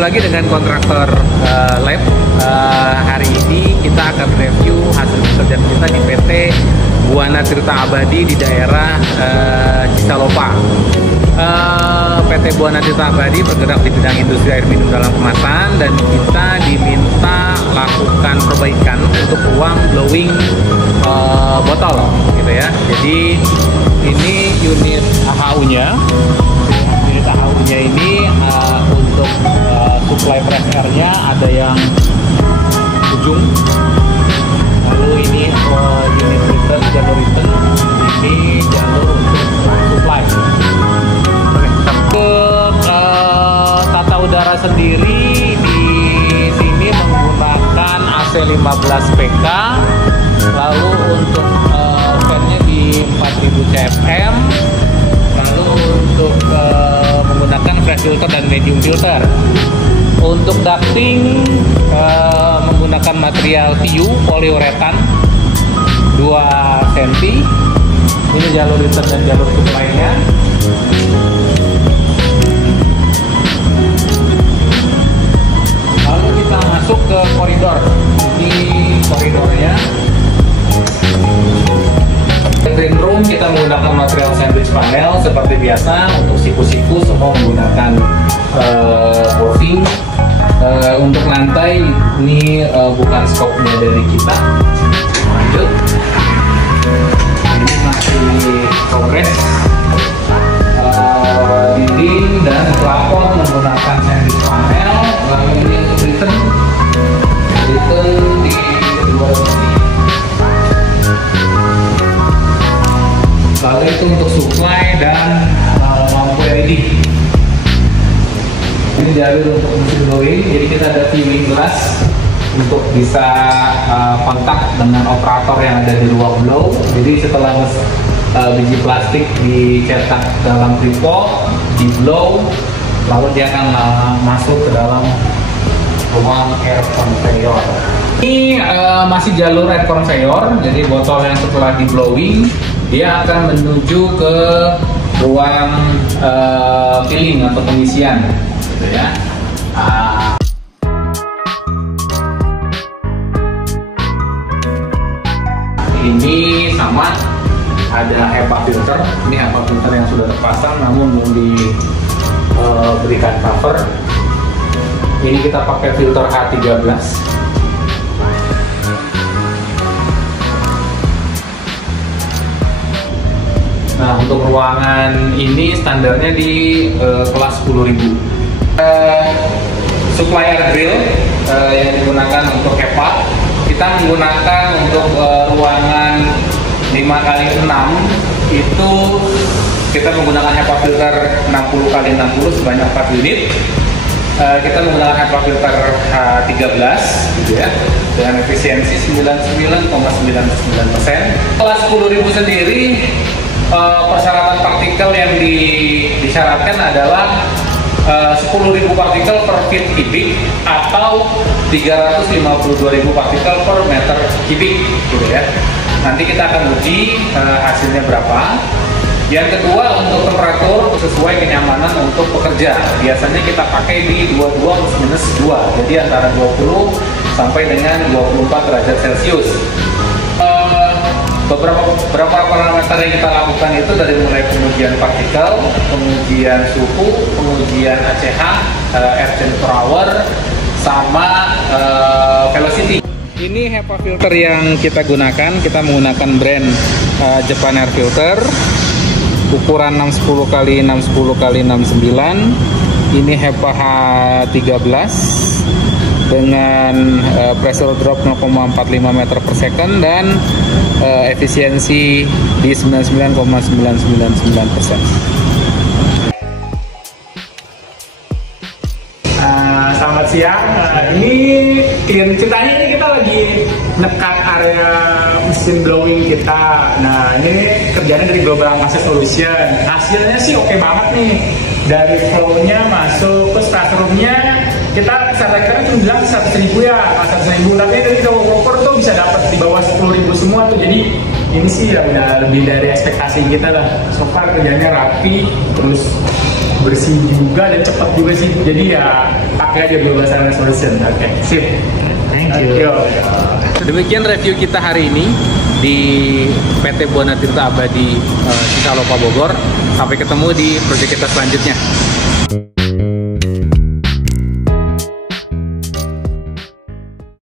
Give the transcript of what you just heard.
lagi dengan kontraktor lab. Hari ini kita akan review hasil pekerjaan kita di PT Buana Tirta Abadi di daerah Cicalopa. PT Buana Tirta Abadi bergerak di bidang industri air minum dalam kemasan, dan kita diminta lakukan perbaikan untuk ruang blowing botol, gitu ya. Jadi ini unit AHU-nya. Unit AHU-nya ini untuk supply fresh air-nya ada yang ujung, lalu ini unit return, jalur return, ini jalur untuk supply. Untuk tata udara sendiri di sini menggunakan AC 15 PK, lalu untuk fan-nya di 4000 CFM, lalu untuk menggunakan fresh filter dan medium filter. Untuk ducting menggunakan material PU poliuretan 2 cm. Ini jalur return dan jalur supply-nya. Lalu kita masuk ke koridor. Di koridornya clean room kita menggunakan material sandwich panel seperti biasa. Untuk siku-siku semua menggunakan boarding. Untuk lantai ini bukan skopnya dari kita. Lanjut, ini masih progres. Dinding dan plafon menggunakan sandwich panel. Lalu ini return di kedua sisi. Lalu itu untuk supply dan lampu LED. Ini jalur untuk mesin blowing, jadi kita ada viewing glass untuk bisa kontak dengan operator yang ada di ruang blow. Jadi setelah biji plastik dicetak dalam tripod, di blow, lalu dia akan masuk ke dalam ruang air conveyor. Ini masih jalur air conveyor, jadi botol yang setelah di blowing dia akan menuju ke ruang filling atau pengisian, gitu ya. Ini sama, ada HEPA filter. Ini HEPA filter yang sudah terpasang namun belum diberikan cover. Ini kita pakai filter H13. Nah, untuk ruangan ini standarnya di kelas 10.000. Supply air grill yang digunakan untuk HEPA, kita menggunakan untuk ruangan 5x6 itu kita menggunakan HEPA filter 60x60 sebanyak 4 unit. Kita menggunakan HEPA filter H13, gitu ya, dengan efisiensi 99,99%. Kelas 10.000 sendiri, persyaratan partikel yang disyaratkan adalah 10.000 partikel per feet kubik atau 352.000 partikel per meter kubik, gitu ya. Nanti kita akan uji hasilnya berapa. Yang kedua, untuk temperatur sesuai kenyamanan untuk pekerja. Biasanya kita pakai di 22+-2, jadi antara 20 sampai dengan 24 derajat Celcius. Beberapa parameter yang kita lakukan itu dari mulai pengujian partikel, pengujian suhu, pengujian ACH, air change per hour, sama velocity. Ini HEPA filter yang kita gunakan, kita menggunakan brand Japan Air Filter, ukuran 610x610x69. Ini HEPA H13 dengan pressure drop 0,45 meter per second dan efisiensi di 99,999%. Selamat siang. Ini ceritanya ini kita lagi nekat area mesin blowing kita. Nah, ini kerjanya dari Global Access Solution. Hasilnya sih oke banget nih. Dari flow-nya masuk ke start room-nya kita kira-kira cuma bilang 100.000 ya, 100.000. Tapi dari developer tuh bisa dapat di bawah 10.000 semua tuh. Jadi ini sih udah lebih dari ekspektasi kita lah. So far kerjanya rapi, terus bersih juga dan cepat juga sih. Jadi ya pakai aja Global Silent Solution. Oke, sip. Thank you. Demikian review kita hari ini di PT Buana Tirta Abadi Cikalopa Bogor. Sampai ketemu di proyek kita selanjutnya.